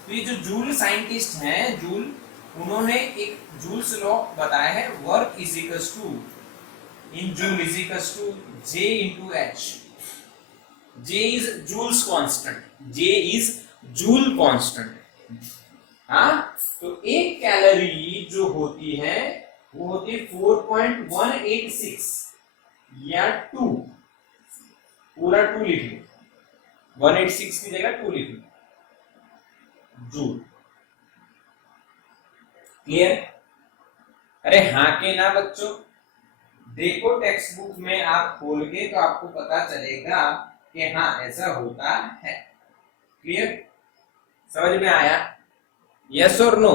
तो ये जो जूल साइंटिस्ट हैं, जूल, उन्होंने एक जूल्स लॉ बताया है, work is equals to in joule is equals to J into H. J is Joule's constant. J is Joule constant. हाँ, तो एक कैलोरी जो होती है वो होती है 4.186 या 2, पूरा 2 लिख लो, 186 की जगह 2 लिख लो, जूल। क्लियर? अरे हाँ के ना बच्चों, देखो टेक्स्ट बुक में आप खोल के तो आपको पता चलेगा कि हाँ ऐसा होता है। क्लियर? समझ में आया? यस और नो?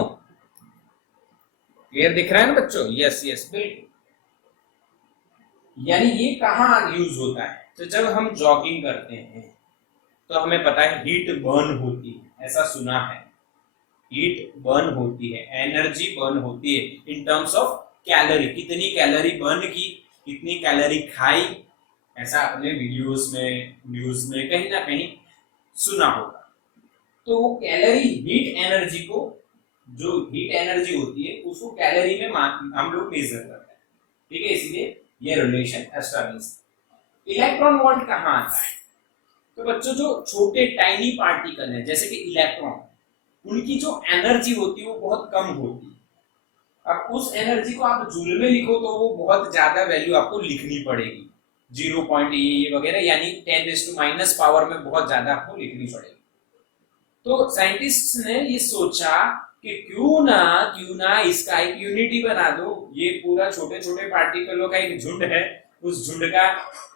क्लियर दिख रहा है ना बच्चों? यस यस बिल्कुल। यानी ये कहाँ यूज होता है, तो जब हम जॉगिंग करते हैं तो हमें पता है हीट बर्न होती है, ऐसा सुना है, हीट बर्न होती है, एनर्जी बर्न होती है इन टर्म्स ऑफ कैलोरी, कितनी कैलोरी बर्न की, कितनी कैलोरी खाई, ऐसा अपने वीडियोस में, न्यूज में कहीं ना कहीं सुना होगा। तो वो कैलोरी हीट एनर्जी को जो हीट एनर्जी होती है उसको कैलोरी में हम लोग मेजर करते हैं, ठीक है, इसलिए ये रिलेशन एस्टैब्लिश। इलेक्ट्रॉन वोल्ट कहाँ आता है? तो बच्चों जो छोटे टाइनी पार्टिकल है जैसे कि इलेक्ट्रॉन, उनकी जो एनर्जी होती है वो बहुत कम होती है। अब उस एनर्जी को आप जूल में लिखो तो वो बहुत ज्यादा वैल्यू आपको लिखनी पड़ेगी, 0. ये वगैरह, यानी 10⁻⁻ पावर में बहुत ज्यादा आपको लिखनी पड़ेगी। तो साइंटिस्ट ने ये सोचा कि क्यों ना इसका एक यूनिटी बना दो, ये पूरा छोटे छोटे पार्टिकलों का एक झुंड है, उस झुंड का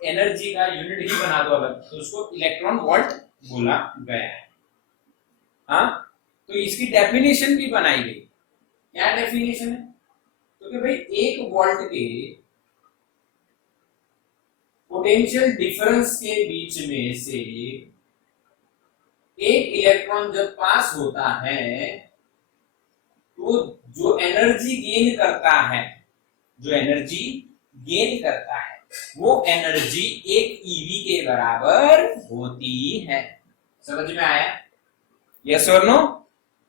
एनर्जी का यूनिट ही बना दो अलग, तो उसको इलेक्ट्रॉन वोल्ट बोला गया है। हाँ, तो इसकी डेफिनेशन भी बनाई गई। क्या डेफिनेशन है? तो कि भाई 1 वोल्ट के पोटेंशियल डिफरेंस के बीच में से एक इलेक्ट्रॉन जब पास होता है तो जो एनर्जी गेन करता है, जो एनर्जी गेन करता है वो एनर्जी 1 ईवी के बराबर होती है। समझ में आया? यस और नो?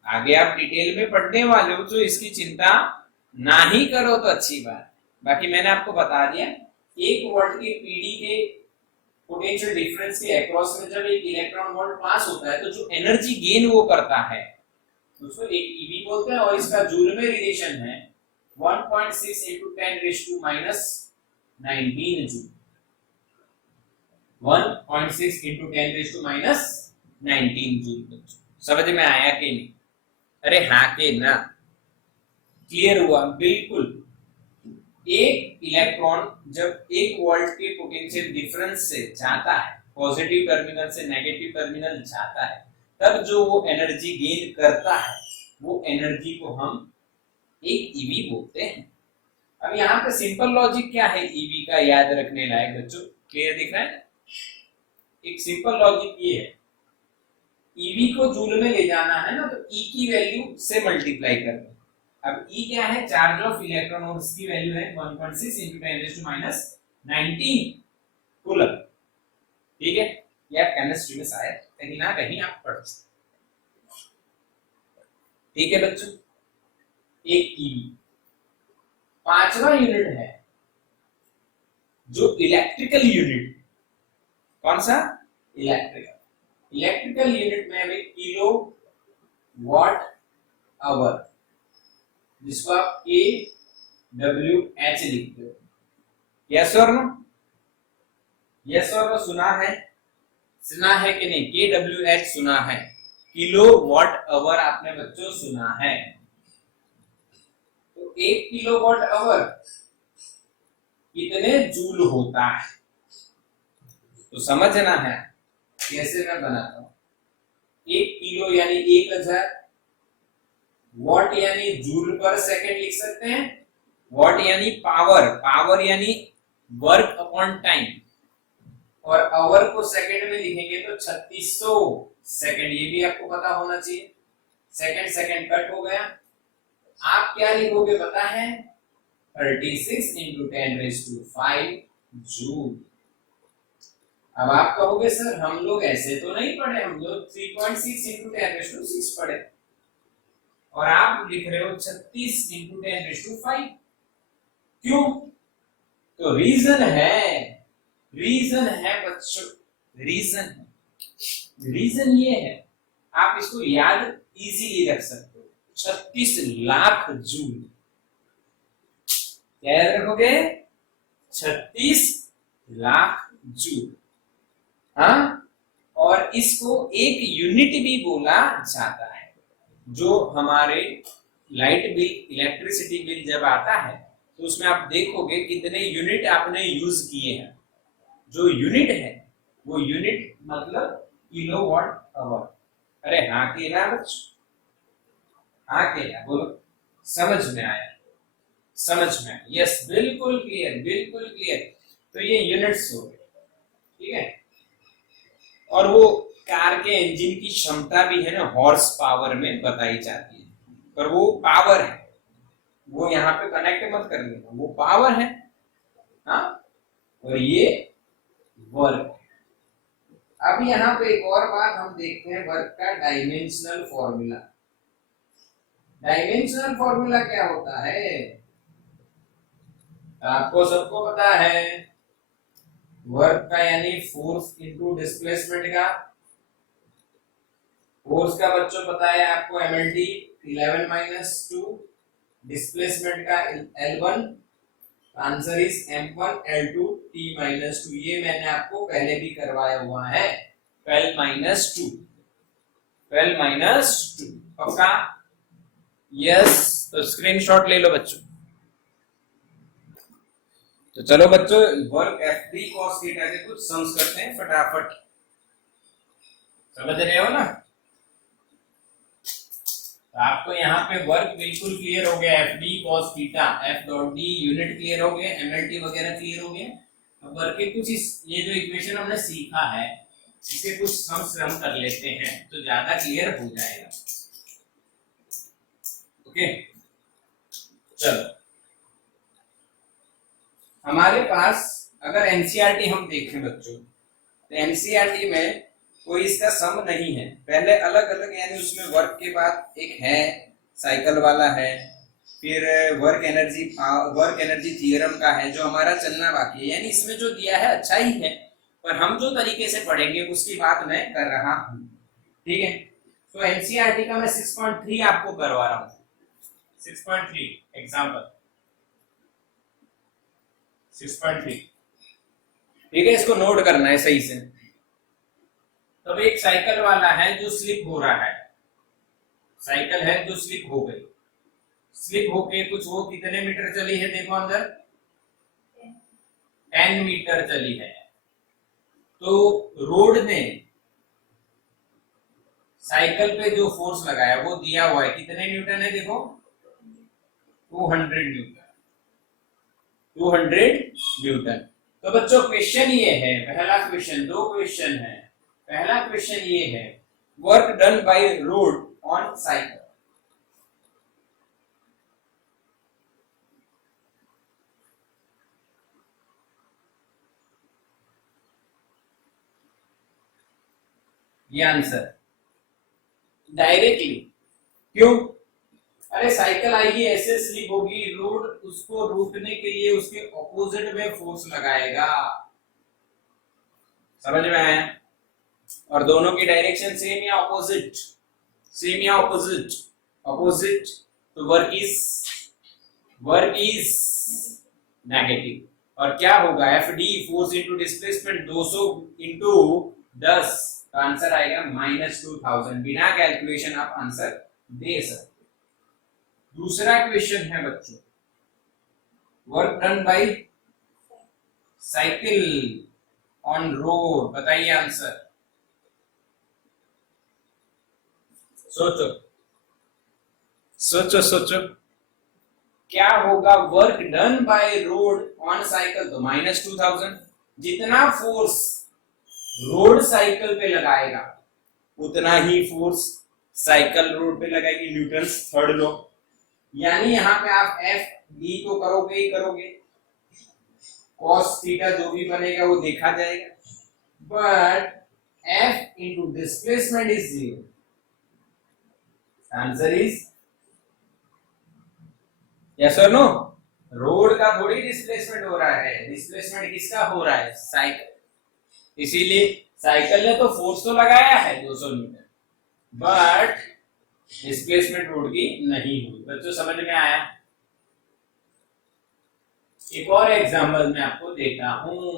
आगे आप डिटेल में पढ़ने वाले हो तो इसकी चिंता ना ही करो तो अच्छी बात। बाकी मैंने आपको बता दिया 1 वोल्ट के पीडी के पोटेंशियल डिफरेंस के अक्रॉस में जब एक इलेक्ट्रॉन वोल्ट पास होता है तो जो एनर्जी गेन वो करता है उसको 1 ईवी बोलते हैं, और इसका जूल में रिलेशन है 1.6 into 10⁻⁹ जूल। 1.6 into 10⁻⁹ joule. समझ में आया कि नहीं? अरे हाँ के ना? क्लियर हुआ? बिल्कुल। एक इलेक्ट्रॉन जब 1 वोल्ट के पोटेंशियल डिफरेंस से जाता है, पॉजिटिव टर्मिनल से नेगेटिव टर्मिनल जाता है, तब जो वो एनर्जी गेन करता है वो एनर्जी को हम 1 ईवी बोलते हैं। अब यहाँ पे सिंपल लॉजिक क्या है ईवी का याद रखने लायक बच्चों? क्लियर दिख रहा है? एक सिंपल लॉजिक ये है, ईवी को जूल में ले जाना है ना, तो ई की वैल्यू से मल्टीप्लाई करना। अब ई क्या है? चार्ज ऑफ इलेक्ट्रॉन, और उसकी वैल्यू है 1.6 into 10⁻⁹ कूलम। ठीक है, या केमिस्ट्री में शायद कहीं ना कहीं आप पढ़ सकते। ठीक है बच्चों, एक ईवी। पांचवा यूनिट है जो इलेक्ट्रिकल यूनिट। कौन सा? इलेक्ट्रिकल। इलेक्ट्रिकल यूनिट में अभी किलो वॉट आवर, जिसको आप kWh लिखते हो। यस और नो? यस और नो? सुना है? सुना है कि नहीं? kWh सुना है, किलो वॉट आवर आपने बच्चों सुना है। तो 1 किलो वॉट आवर कितने जूल होता है? तो समझना है कैसे मैं बनाता हूं। 1 किलो यानी 1000, वॉट यानी जूल पर सेकंड लिख सकते हैं, वॉट यानी पावर, पावर यानी वर्क अपॉन टाइम, और आवर को सेकंड में लिखेंगे तो 3600 सेकंड। ये भी आपको पता होना चाहिए। सेकंड सेकंड कट हो गया। आप क्या लिखोगे पता है? 36 into 10⁵ जूल। अब आप कहोगे सर हम लोग ऐसे तो नहीं पढ़े, हम लोग 3.6 into 10⁶ पढ़े, और आप लिख रहे हो 36 into 10⁵। क्यों? तो रीजन है बच्चों, रीजन ये है, आप इसको याद इजीली रख सकते हो। 36 लाख जूल। क्या याद रखोगे? 36 लाख जूल। हाँ, और इसको एक यूनिट भी बोला जाता है। जो हमारे लाइट बिल, इलेक्ट्रिसिटी बिल जब आता है तो उसमें आप देखोगे कितने यूनिट आपने यूज किए हैं। जो यूनिट है वो यूनिट मतलब किलोवाट आवर। अरे हाँ के ना बच्चों? हाँ के ना? बोलो। समझ में आया? समझ में आया? यस, बिल्कुल क्लियर, बिल्कुल क्लियर। तो ये यूनिट्स हो गए, ठीक है। और वो कार के इंजन की क्षमता भी है ना, हॉर्स पावर में बताई जाती है, पर वो पावर है, वो यहाँ पे कनेक्ट मत कर लेना, वो पावर है। हाँ, और ये वर्क। अब यहाँ पे एक और बात हम देखते हैं, वर्क का डायमेंशनल फॉर्मूला। डायमेंशनल फॉर्मूला क्या होता है? आपको सबको पता है, वर्क का यानी फोर्स इनटू डिस्प्लेसमेंट का। फोर्स का बच्चों पता है आपको MLT 11-2, डिस्प्लेसमेंट का L1, answer is M1 L2 T-2। ये मैंने आपको पहले भी करवाया हुआ है, 12-2, 12-2 पक्का? यस, तो स्क्रीनशॉट ले लो बच्चों। तो चलो बच्चों, वर्क F3 cos थीटा के कुछ सम्स करते हैं फटाफट। समझ रहे हो ना? तो आपको यहाँ पे वर्क बिल्कुल क्लियर हो गया, FD cos theta, F.D unit clear हो गए, MLT वगैरह क्लियर हो गए। अब वर्क के कुछ ये जो इक्वेशन हमने सीखा है, इसके कुछ सम्स हम कर लेते हैं तो ज्यादा क्लियर हो जाएगा। ओके, चलो हमारे पास अगर एनसीईआरटी हम देखें बच्चों, तो एनसीईआरटी में कोई इसका सम नहीं है, पहले अलग अलग यानी उसमें वर्क के बाद एक है साइकिल वाला है, फिर वर्क एनर्जी थ्योरम का है जो हमारा चलना बाकी है। यानी इसमें जो दिया है अच्छा ही है, पर हम जो तरीके से पढ़ेंगे उसकी बात मैं कर रहा हूं, ठीक है? तो एनसीईआरटी का मैं 6.3 आपको करवा रहा हूं, 6.3 एग्जांपल 6.3, ठीक है? इसको नोट करना है सही से। तब एक साइकिल वाला है जो स्लिप हो रहा है, साइकिल है जो स्लिप हो गई, स्लिप होके कुछ वो कितने मीटर चली है देखो अंदर, 10 मीटर चली है। तो रोड ने साइकिल पे जो फोर्स लगाया वो दिया हुआ है, कितने न्यूटन है देखो, 200 न्यूटन, 200 न्यूटन। तो बच्चों क्वेश्चन ये है, पहला क्वेश्चन, दो क्वेश्चन है। पहला क्वेश्चन ये है, work done by road on cycle. ये आंसर डायरेक्टली, क्यों? अरे साइकिल आएगी ऐसे स्लिप होगी, रोड उसको रोकने के लिए उसके ऑपोजिट में फोर्स लगाएगा, समझ में आया? और दोनों की डायरेक्शन सेम या ऑपोजिट? सेम या ऑपोजिट? ऑपोजिट, तो वर्क इज नेगेटिव। और क्या होगा, FD force into displacement 200 into 10, तो आंसर आएगा -2000। बिना कैलकुलेशन आप आंसर दे सकते। दूसरा क्वेश्चन है बच्चों, work done bye cycle on road, बताइए आंसर, सोचो सोचो सोचो, क्या होगा? Work done by road on cycle तो -2000, जितना फोर्स रोड साइकिल पे लगाएगा उतना ही फोर्स साइकिल रोड पे लगाएगी, न्यूटन्स थर्ड लॉ। यानी यहाँ पे आप FD तो करोगे ही करोगे, cos थीटा जो भी बनेगा वो देखा जाएगा, but F into displacement is 0, answer is yes और नो? रोड का थोड़ी डिस्प्लेसमेंट हो रहा है, डिस्प्लेसमेंट किसका हो रहा है? साइकिल। इसीलिए साइकिल ने तो फोर्स तो लगाया है 200 न्यूटन, बट डिस्प्लेसमेंट रोड की नहीं हुई। बच्चों समझ में आया? एक और एग्जांपल मैं आपको देता हूं,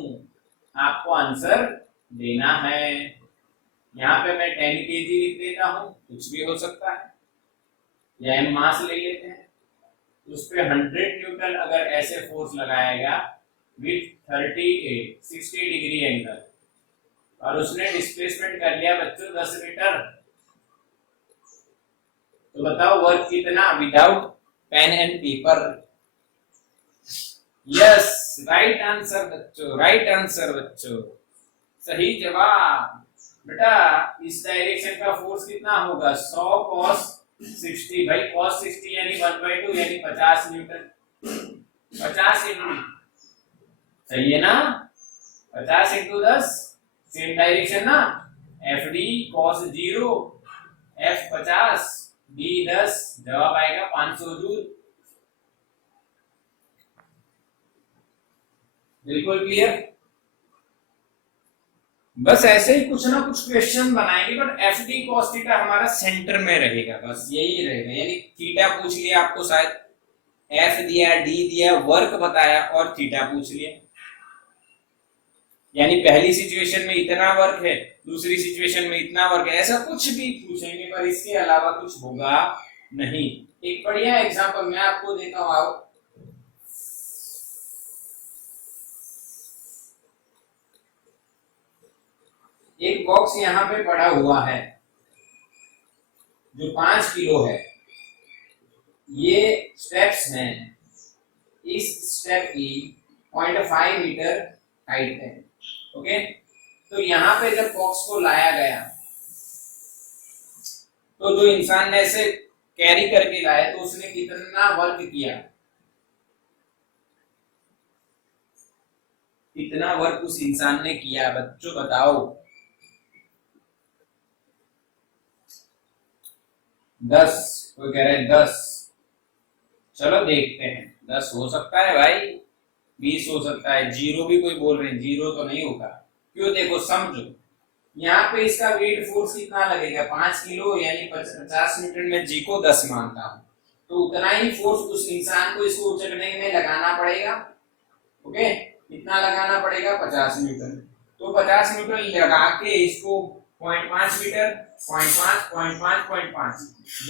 आपको आंसर देना है। यहाँ पे मैं 10 kg लिख देता हूं, कुछ भी हो सकता है, या M मास ले लेते हैं। उस पे 100 न्यूटन अगर ऐसे फोर्स लगाएगा विथ 60 डिग्री एंगल, और उसने डिस्प्लेसमेंट कर लिया बच्चों 10 मीटर, तो बताओ वर्क कितना? Without pen and paper. Yes, right answer बच्चों, राइट आंसर बच्चों, सही जवाब। बेटा इस डायरेक्शन का फोर्स कितना होगा? 100 cos 60, भाई cos 60 यानी 1/2 यानी 50 न्यूटन, 50 इंटू, सही है ना? 50 इंटू 10, सेम डायरेक्शन ना, FD cos 0 F 50 D10, जवाब आएगा 500 जूल। बिल्कुल क्लियर। बस ऐसे ही कुछ ना कुछ क्वेश्चन बनाएंगे, but F D cos theta हमारा सेंटर में रहेगा, बस यही रहेगा। यानी थीटा पूछ लिया आपको, शायद एफ दिया, डी दिया, वर्क बताया और थीटा पूछ लिया। यानी पहली सिचुएशन में इतना वर्क है, दूसरी सिचुएशन में इतना वर्क है, ऐसा कुछ भी पूछेंगे, पर इसके अलावा कुछ होगा नहीं। एक बढ़िया एग्जांपल मैं आपको देता हूं, आओ। एक बॉक्स यहां पे पड़ा हुआ है जो 5 किलो है, ये स्टेप्स हैं, इस स्टेप की 0.5 मीटर हाइट है। ओके, तो यहां पे जब बॉक्स को लाया गया तो जो इंसान ने ऐसे कैरी करके लाया तो उसने कितना वर्क किया, कितना वर्क उस इंसान ने किया, बच्चों बताओ। 10, कोई कह रहे 10, चलो देखते हैं। 10 हो सकता है भाई, 20 हो सकता है, 0 भी कोई बोल रहे हैं, 0 तो नहीं होगा। क्यों, देखो समझो, यहाँ पे इसका वेट फोर्स कितना लगेगा, 5 किलो, यानी 50 न्यूटन में जी को 10 मानता हूं, तो उतना ही फोर्स उस इंसान को इसको उचकने में लगाना पड़ेगा। ओके, कितना लगाना पड़ेगा, 50 न्यूटन। तो 50 न्यूटन लगा के इसको 0.5 मीटर, 0.5, 0.5, 0.5,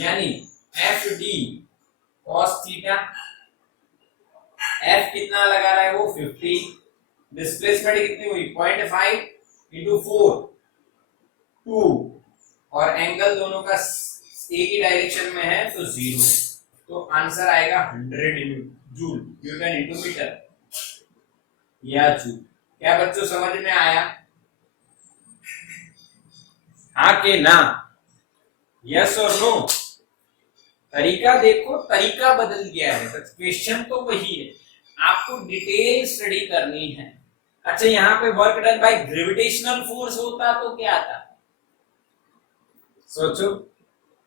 यानी F D cos theta, F कितना लगा रहा है वो 50, डिस्प्लेसमेंट कितनी हुई 0.5 इंटू 4, 2, और एंगल दोनों का एक ही डायरेक्शन में है तो 0, तो आंसर आएगा 100 जूल, न्यूटन इंटू मीटर या जूल। क्या बच्चों समझ में आया? हाँ के ना, यस और नो? तरीका देखो, तरीका बदल गया है, क्वेश्चन तो वही है, आपको डिटेल स्टडी करनी है। अच्छा, यहाँ पे work done by gravitational force होता तो क्या आता? सोचो,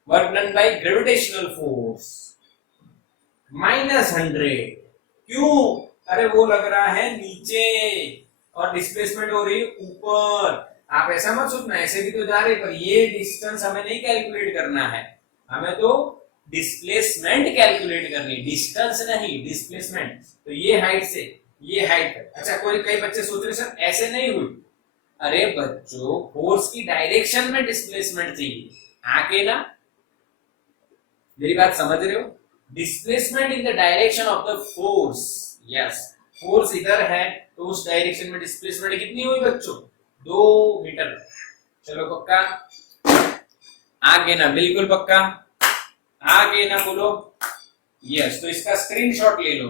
work done by gravitational force -100, क्यों? अरे वो लग रहा है नीचे और डिस्प्लेसमेंट हो रही है ऊपर। आप ऐसा मत सोचना, ऐसे भी तो जा रहे, पर ये डिस्टेंस हमें नहीं कैलकुलेट करना है, हमें तो डिस्प्लेसमेंट कैलकुलेट करनी, डिस्टेंस नहीं, डिस्प्लेसमेंट। तो ये हाइट से ये हाइट है। अच्छा, कई बच्चे सोच रहे सर ऐसे नहीं हुई। अरे बच्चों, फोर्स की डायरेक्शन में डिस्प्लेसमेंट चाहिए, आके ना, मेरी बात समझ रहे हो? Displacement in the direction of the force. Yes, force इधर है तो उस डायरेक्शन में डिस्प्लेसमेंट कितनी हुई बच्चों? 2 मीटर। चलो पक्का? आगे ना, बिल्कुल पक्का? आगे ना बोलो। यस, तो इसका स्क्रीनशॉट ले लो।